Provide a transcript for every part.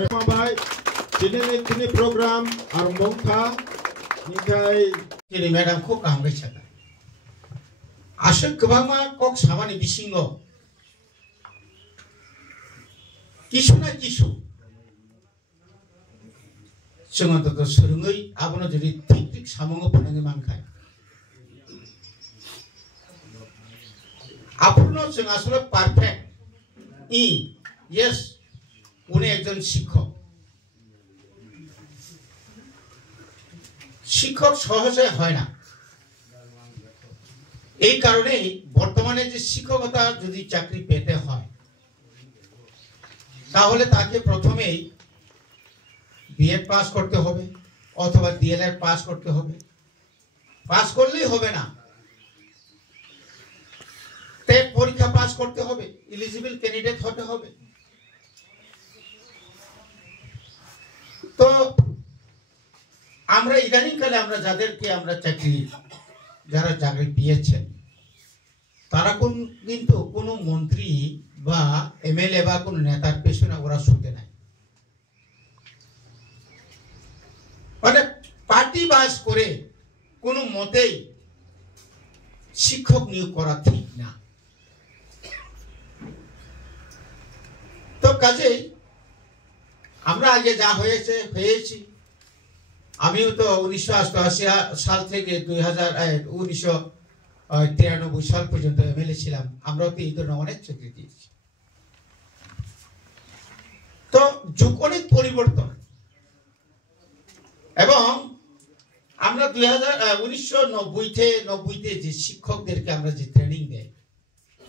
Mabai, sini program Armongka, nikai ini madam kok kaham gaya. Asal kebama kok sama ni bisingo. Kisu na kisu. Jangan tu serungai, apa nak jadi tik sama ngop nanti mangkai. Apa nak jangan asal perfect. Yes, उन्हें एकजन शिक्षक सहजे হয় না এই কারণে বর্তমানে যে শিক্ষকতা যদি চাকরি পেতে হয় তাহলে তাকে প্রথমেই বিএড পাস করতে হবে অথবা ডিএলএড পাস করতে হবে পাস করলেই হবে না টেট পরীক্ষা পাস করতে হবে এলিজিবল ক্যান্ডিডেট হতে হবে তো আমরা ইদানিং কালে আমরা যাদেরকে আমরা যারা চাকরি পেয়েছেন তারা কিন্তু কোনো মন্ত্রী বা এমএলএ বা কোনো নেতার পেছনে ওরা ছুটে নাই মানে পার্টি বাস করে কোনো মতেই শিক্ষক নিয়োগ করা ঠিক না তো কাজেই আমরা আগে যা হয়েছি আমিও তো 1988 সাল থেকে 1993 সাল পর্যন্ত এমএলএ ছিলাম আমরাও তো এই ধরনের অনেক চাকরি দিয়েছি তো যুগ অনেক পরিবর্তন এবং আমরা 1990 তে যে শিক্ষকদেরকে আমরা যে ট্রেনিং দেই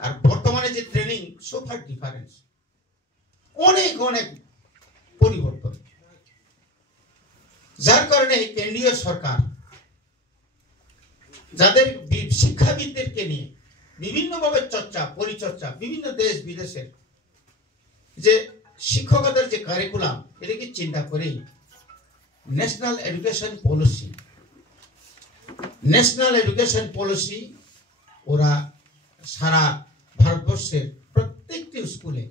আর বর্তমানে যে ট্রেনিং সুপার ডিফারেন্স অনেক পরিবর্তন যার কারণে কেন্দ্রীয় সরকার যাদের শিক্ষাবিদদেরকে নিয়ে বিভিন্নভাবে পরিচর্যা বিভিন্ন দেশ বিদেশের যে শিক্ষকতার যে কারিকুলাম এটাকে চিন্তা করে ন্যাশনাল এডুকেশন পলিসি ওরা সারা ভারতবর্ষের প্রত্যেকটি স্কুলে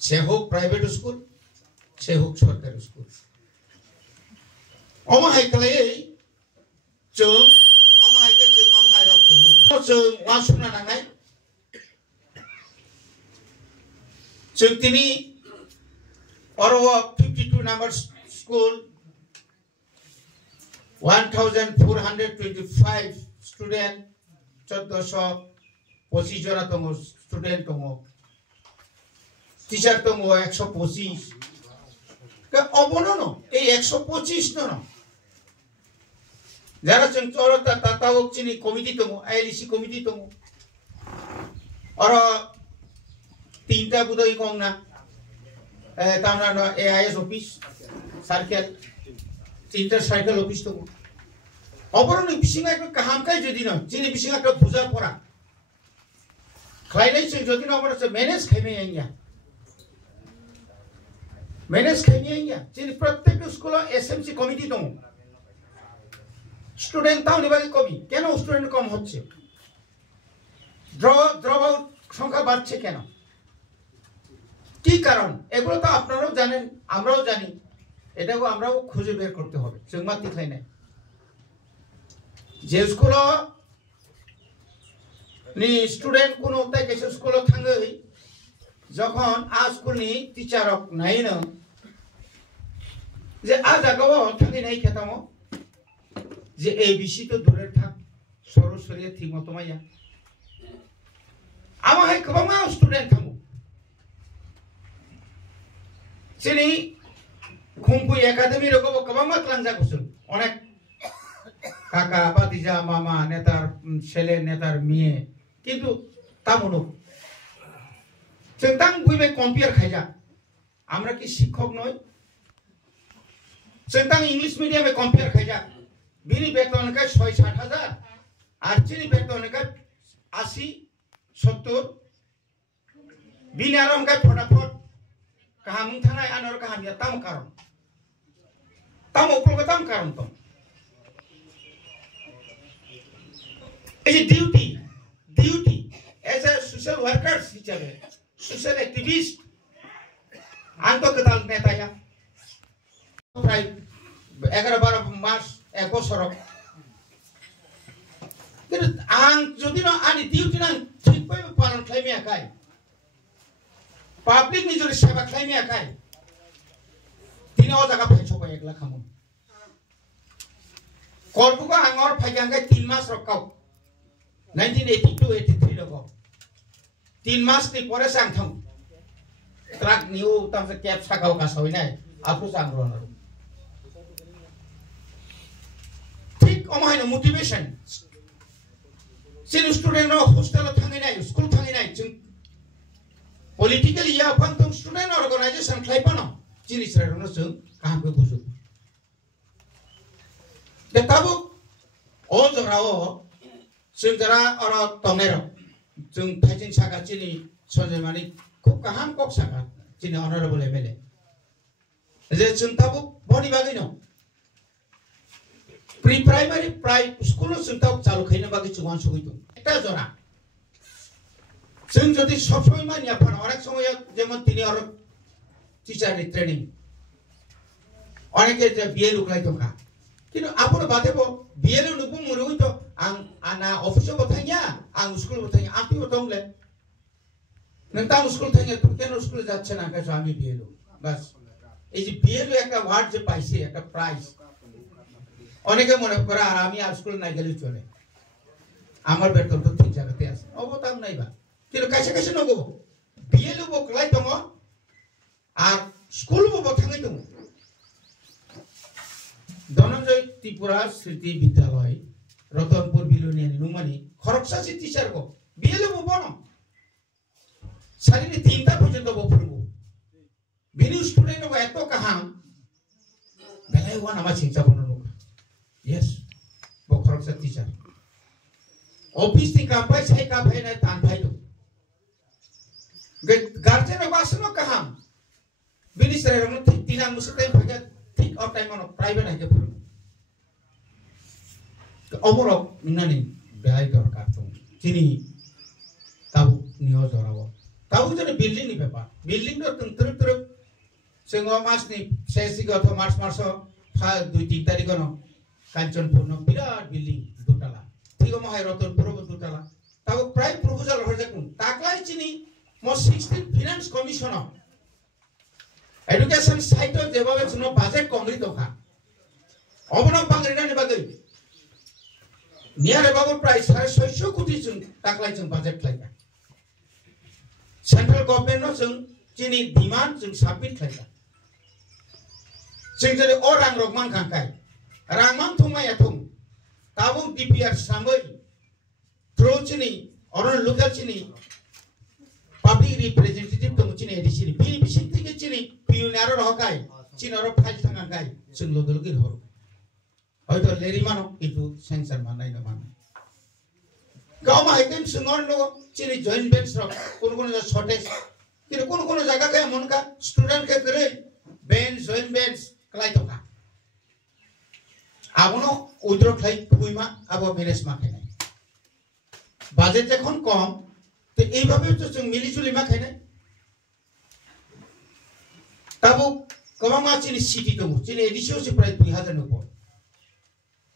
সে হোক প্রাইভেট স্কুল সে হোক সরকারি স্কুল অমাহাইকালে जों वासुना नांनाय जों दिनै 52 number school 1425 student 1425 जना दङ स्टुडेन्ट दङ टीचर दङ 125 का अबनो এই 125 ন যারা চঞ্চলতা তাতাওক চিনি কমিটি দङ আইএলসি কমিটি দङ আর তিনটা বুদই কম না তামনা এআইএস অফিস সার্কেল তিনটা সার্কেল অফিস দङ অবরণ বিশিঙা একটা কাহামকাই যদি না চিনি বিশিঙা একটা বুঝা পড়া খাইনাই যদি না আমরা ম্যানেজ খাইমে আইয়া চিনি প্রত্যেক স্কুল এসএমসি কমিটি দङ স্টুডেন্ট তাও নিবারে কমি কেন স্টুডেন্ট কম হচ্ছে ড্রপ আউট সংখ্যা বাড়ছে কেন কি কারণ এগুলো তো আপনারাও জানেন আমরাও জানি এটাও আমরাও খুঁজে বের করতে হবে সংবাদ খাই না যে স্কুল নি স্টুডেন্ট কোন তাই কেসে স্কুল থাঙ্গই যখন আ স্কুলনি টিচার নাইন যে আ জায়গাও থাকি নাই খেতামো যে এবিসি তো দূরে থাক সরাসরি ঠিক মতো মাইয়া আমার গোबां স্টুডেন্ট থামু চিনি খুমপু একাডেমি রকম গোबां ক্লাঞ্জাগোসুন অনেক কাকা বাতিজা মামা নেতার ছেলে নেতার মেয়ে কিন্তু তামুনো চিন্তাং বুইবে কম্পিয়ার খাইজা আমরা কি শিক্ষক নই চিন্তাং ইংলিশ মিডিয়ামে কম্পিয়ার খাইজা बिनी बेतन का 6-7 हजार और चीनी बेतन का 80-70 बिनी आराम का फटाफट कहाँ मुंगथाना आनर कहाँ बिया तम उपल का तम कारण तो ये duty as a social workers हिसाबे सोशल एक्टिविस्ट आं तो केदाल नेता या प्राय 11-12 मास 1 बोसोराव किन्तु आं जुदि आंनि डिउटि आं थिगै पालन खालामैयाखै पाब्लिक नि जुदि सेवा खालामैयाखै दिनै अ जायगा फायसबाय एकला खामो कर्टबुक आं और फायगांगाय 3 मास रकाव 1982-83 रकाव 3 मास नि परे आं थां ट्राक निउ तामसे केब सागाव गासावैनाय आफु सांग्रहन ठीक अमायनो मोटिवेशन जों स्टुडेन्ट हस्टेलाव थांनाय स्कुल थांनाय जों पलिटिकेलि या फांथं स्टुडेन्ट अर्गानाइजेशन खालामनो जिनिसफोरनो जों गाहामखौ बुजो दा ताबो अ जराव जों जरा अर तंनेर जों थाइजिं सागा जिनि सनजयमानि खूब गाहाम कक सागा जिनि अनरेबल एमएलए जे जों ताबो बनि बागै न प्री प्राइमरी प्राइ स्कुल जों ताबो चालु खायनो बागै जों सुगैदों একটা জরা जों যদি সব সময় মানিয়া পান অনেক সময় যেমন তিনি আর টিচার ট্রেনিং অনেকে যে বিএলও খাইতোকা কিন্তু আপন বাদেবো বিএলও নুবু মুরে হইতো আনা অফিসে বথাইয়া আং স্কুল বথাইয়া আপনি বতংলে নতা স্কুল থাইয়া তুমি কেন স্কুলে যাচ্ছে না কাছে আমি বিএলও বাস এই যে বিএলও একটা ওয়ার্ড যে পাইছে একটা প্রাইজ অনেকে মনে করে আর আমি আর স্কুল না গেলে চলে আমার বেতন তো ঠিক জায়গাতে আছে অবতাম নাইবা কিন্তু কাছে কাছে নগো বিএলও বকলাই দङ আর স্কুল বথাङै दङ ধনঞ্জয় ত্রিপুরা স্মৃতি বিদ্যালয় রতনপুর বিলোনিয়ানি নুমানি খরকসাসি টিচার গো বিএলও বন সারিনি 3টা পর্যন্ত বফরবো বিনি স্টুডেন্ট গো এত কাহাম বেলাই ওয়ান আমা চিন্তা বননো यस बो खरकसा टीचर ऑफिस ती कामपाय साइ का फायना तान फायदो गार्जियन बासनो कहां मिनिस्टर रनो तिना मुसते फागा ठीक और टाइम न प्राइवेट आके फुल अमरो मिनानि बेहाय दरकार तो तिनी ताबु नियो जरावो ताबु जने बिल्डिंग नि पेपर बिल्डिंग द तंत्र जोङो मासनि सेसिग अथ मार्च 2-3 तारिख न कांचनपुर न बिराट बिल्डिंग दुताला ठीक महाय रतनपुर दुताला ताबो प्राइस प्रपोजल हरजाकुन ताकलाय चिनि म 16 फाइनेंस कमिशनर एडुकेशन साइट जेबाबे जोंनो बाजेट कंग्री दखा अबनो बांग्रिनानि बागै नियारे बाबो प्राइस 600 कोटी जों ताकलाय जों बाजेट खालायगा सेंट्रल गवर्नमेंट न जों चिनि डिमांड जों सबमिट खालायगा जों जेरै अ रां रगमान खांखाय रांमान थुमाया थुम ताबो डीपीआर सामै थ्रोचिनि अरन लोकल चिनि पब्लिक रिप्रेजेंटेटिव दङ चिनि एडिसिनि बि बिसिंति के चिनि पिउनारो रहकाय चिनरो फाइल थांगाय जों लोगो लोगो हरो हयतो लेरिमानो किन्तु सेंसर मानाय न मानाय गाव माइकेम सुंगन लो चिनि जॉइंट बेंच रो कोन शॉर्टेज किन्तु कोन जगह के मनका स्टूडेंट के करे बेंच जॉइंट बेंच क्लाइ तका आबनो उद्र खाइ पुइमा आबो मेनेज माखायनाय बाजेट जखन कम तो এইভাবে তো जों मिलिजुलि माखायनाय ताबो गोबां मानसिनि सिटी दङ चिनि एडिसिओ से प्राय 2000 नो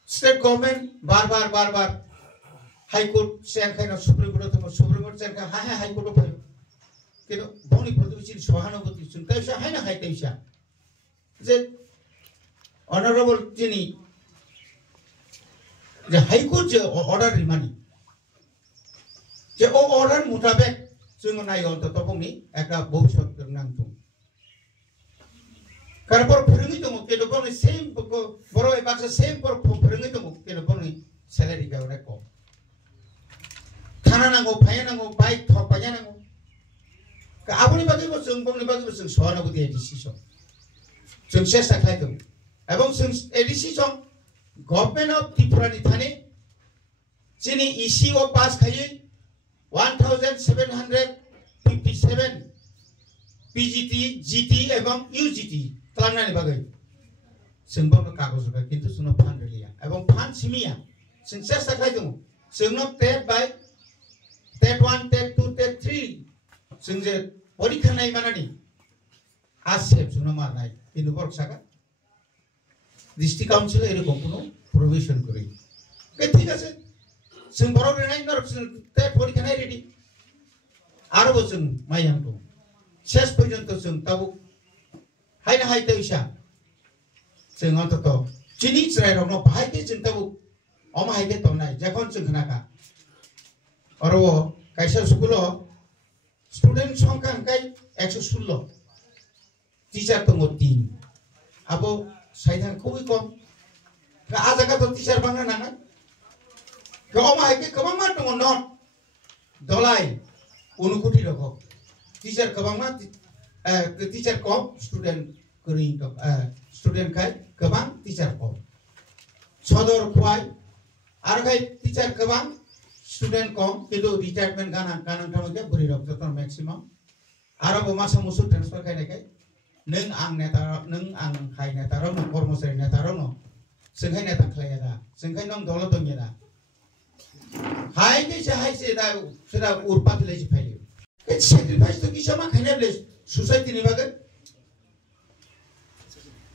स्टेट गवर्नमेंट बार हाई कोर्ट सेन खायना सुप्रीम कोर्ट दङ सुप्रीम कोर्ट सेन खा हाई कोर्ट फायो किन्तु बनि प्रतिबिचिन सहानुभूति जों ताइसा हायना हाय ताइसा जे ऑनरेबल चिनि जे हाई कोर्ट जे ऑर्डर रिमानी जे ओ ऑर्डर मुताबिक जों नायो तो तबनि एकटा भविष्यत नांगौ कारपर फोरोङै दङ किन्तु बनि सेम बर' एबासो सेम पर फोरोङै दङ किन्तु बनि सैलारि गावनाय कम थाना नांगौ फाया नांगौ बाइक थपाया नांगौ आबनि बागैबो जों बनि बागैबो जों सहानुभूति डिसिजन जों चेष्टा खालामदों एवं जों डिसिजन गवर्नमेंट ऑफ त्रिपुरानि थाने जिनि ईसीओ पास खायै 1757 पीजीटी जीटी एवं यूजीटी खालामनानै बागै जों बावनो कागज होबाय किन्तु जोंनो फान्ड गैया एवं फान्ड सिमिया जों चेष्टा खालामदों जोंनो टेट 1 टेट 2 टेट 3 जों जे परीक्षा नाय मानानि ASEP जोंना मारनाय কিন্তু বর্ষাকা ডিস্ট্রিক্ট কাউন্সিল এরকম কোনো প্রভিশন করে ঠিক আছে जों বড় রেনাই নরক তে পরীক্ষা নাই রেডি आरो जों माइयां दं शेष पर्यन्त जों ताबुक हायना हायते इसा जों अन्तत चिनि चिरायरावनो बाहायके जों ताबुक अमा हायके तनाय जखन जों खोनाका आरो कायसा स्कुलो स्टुडेन्ट संख्या हंखाय 116 टीचार दङ 3 आबो साइथान खुबै कम आजागा तो टीचार बांगा नाङा अमा हायके गोबां मा दङ नट दलाय उनुकुटी रखो टीचर कबांमा टीचर कम स्टूडेंट करी तो स्टूडेंट काय कबां टीचर कम सदर खुआय आरो काय टीचर कबां स्टूडेंट कम किन्तु रिटायरमेंट गाना थामगे बुरि रख जतन मैक्सिमाम आरो बमासा मुसु ट्रांसफर खायनाय काय नों आं नेता नों आं खाय नेता र कर्मचारी नेता र न जोंहाय नेता खालाया दा जोंहाय नों दौलत दंया हाय के से दा सेदा उरपात लेजि फाइयो के सैक्रिफाइस तो किसमा खायनाब्ले सोसाइटी नि बागै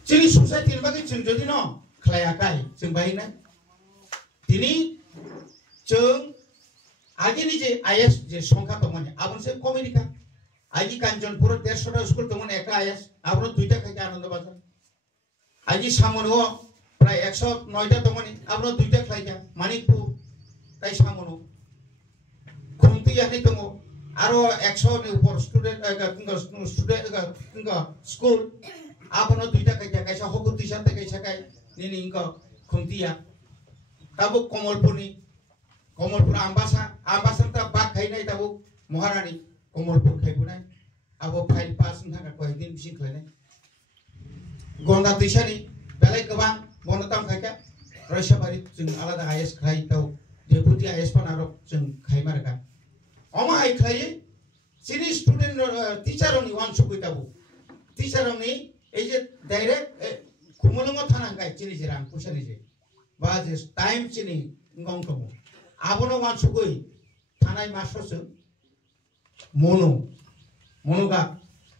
जोंनि सोसाइटी नि बागै जों जदि न खालायाखै जों बायना दिनै जों आगेनि जे आईएस जे संख्या दंमोन आबनसे कमिनिका आगि कांचनपुर 150 टा स्कुल दंमोन एकटा आईएस आबन दुइटा खायके आनंद बाजार आगि सामनो प्राय 109 टा दंमोन आबन दुइटा खायके मानिकपुर ताई सामनो खुंतियानि दङ आरो 100 नि ऊपर स्टूडेंट स्कूल आबनो दुइटा खायके कायसा हकु दिसाते कायसा काय निनि इंका खुंतिया ताबु कमलपुर आम्बासा ता बाग खायनाय ताबु महारानी कमलपुर खायबुनाय आबो फाइल पास थाखा कय दिन बिसिं खायनाय गंगा दैसानि बेलाय गोबां बनताम खायका रयसाबारि जों आलादा आईएस खाय ताव डेपुटी आईएस पनारो जों खायमारका अमा हाय खायै सिनि स्टूडेंट टीचरनि वान सुगैताबु टीचरनि ए जे डाइरेक्ट खुमलंग थानांगाय चिनि जे रां फैसानि जे बा जे टाइम चिनि गं दङ आबनो वान सुगै थानाय मास्टरसो मनोगा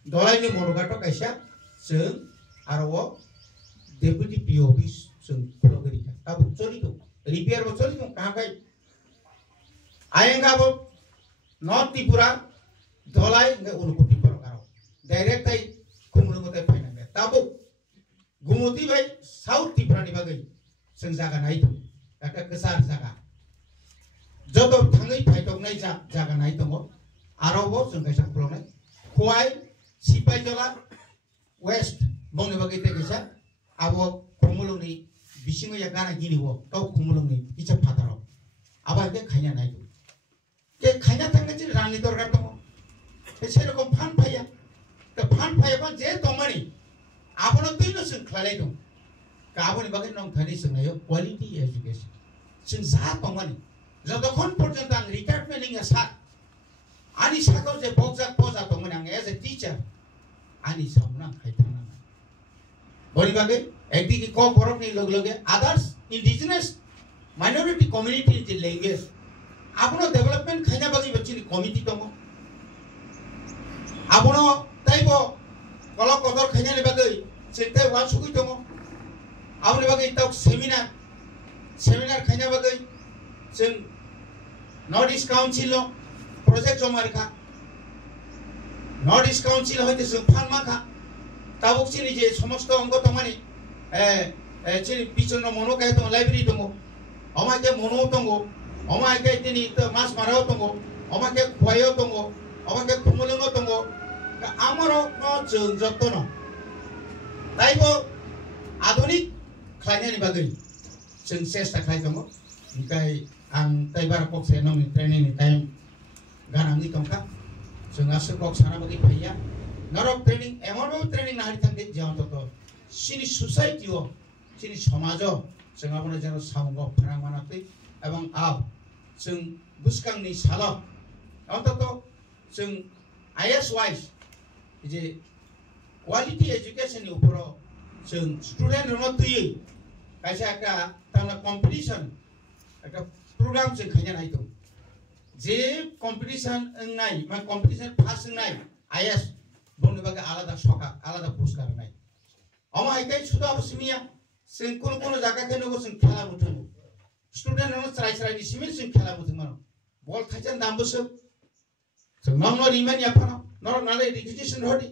दलायनि मनोगा तो कायसा जों आरो डेपुटी पी ऑफिस जों फोरोंगिरिका ताबु चलि दं रिपेयर बो चलि दं काहाय आयंगाबो north Tripura दलाय उनुकुटी परकारो direct I खुमलंगते फायनांगे ताबु गुमति bye south त्रिपुरानि बागै जों जागा नाय दं दाका गोसार जागा जतो थाङै फायदोंनाय जागा नाय दङ आरोबो जों कायसा खुलनाय खुवाय सिपाइजला वेस्ट बंनि बागै तेकैसा आबो खुमलंनि बिसिङया गाना गिनिबो ताव खुमलंनि किसा फादाराव आबा के खायना नाय दं के खायना थांगे जे रांनि दरकार दङ सेरकम फान फाया तो फान फायाबा जे दंमानि आबनो दैनो जों खालाय दं गाबोनि बागै नों थानि सोंनायाव क्वालिटी एजुकेशन जों जा दंमानि जतखन पर्यन्त आं रिटायरमेन्ट इंगा सा आनि साखौ जे बगजा पजा दंमोन आं एज ए टीचर आनि सामना खायथाना बनि बागै एकदिके क बरफनि लगे अदर्स इंडिजिनस माइनॉरिटी कम्युनिटी जे लैंग्वेज आपनो डेवलपमेंट खायना बागै बच्चीनि कमिटी दङ आपनो ताइबो कल कदर खायनानि बागै चिन्ता वान सुगै दङ आपनि बागै ताव सेमिनार खायना बागै जों नॉर्थ ईस्ट काउंसिल प्रोजेक्ट जमा रेखा नॉर्थ ईस्ट काउंसिल होइते जों फानमाखा ताबुक चिनि जे समस्त अंग दंमानि चिनि पिछन मनो काय दङ लाइब्रेरी दङ अमाके मनो दङ अमाके दिनि तो मास माराव दङ अमाके खुवायाव दङ अमाके खुमलंग दङ आमरो न जों जतन ताइबो आधुनिक खायनानि बागै जों चेष्टा खाय दङ ओमफ्राय आं ताइबार पक्से नंनि ट्रेनिंग टाइम गानाङै दंखा जोंहा सोरबक साना बागै फैया नरक ट्रेनिंग एमनबो ट्रेनिंग नाहारि थांगे जेव तो सिनि सोसाइटिओ सिनि समाजो जों आबनो जेन साउंग फारां मानातै एवं आब जों बुसकांनि साल अन्तत जों आईएस वाइज जे क्वालिटी एजुकेशन नि ऊपर जों स्टूडेंट रनो तैयै कायसा एकटा तामना कम्पिटिशन एकटा प्रोग्राम जों खायना नाय दं जे कम्पिटिशन नाय मा कम्पिटिशन पास नाय आईएस বন্ধু বাকে আলাদা সকাল আলাদা পুরস্কার নাই আমার হাইকাই শুধু অবশ্যমিয়া जों কোনো জায়গা খেলবো जों খেলা মুঠবো স্টুডেন্ট হনো চাই চাই নিসিমিন जों খেলা মুঠবো মানো বল খাইছেন দাম বসে जों নং রিমানি আফানো নর নালে রিকুইজিশন হদি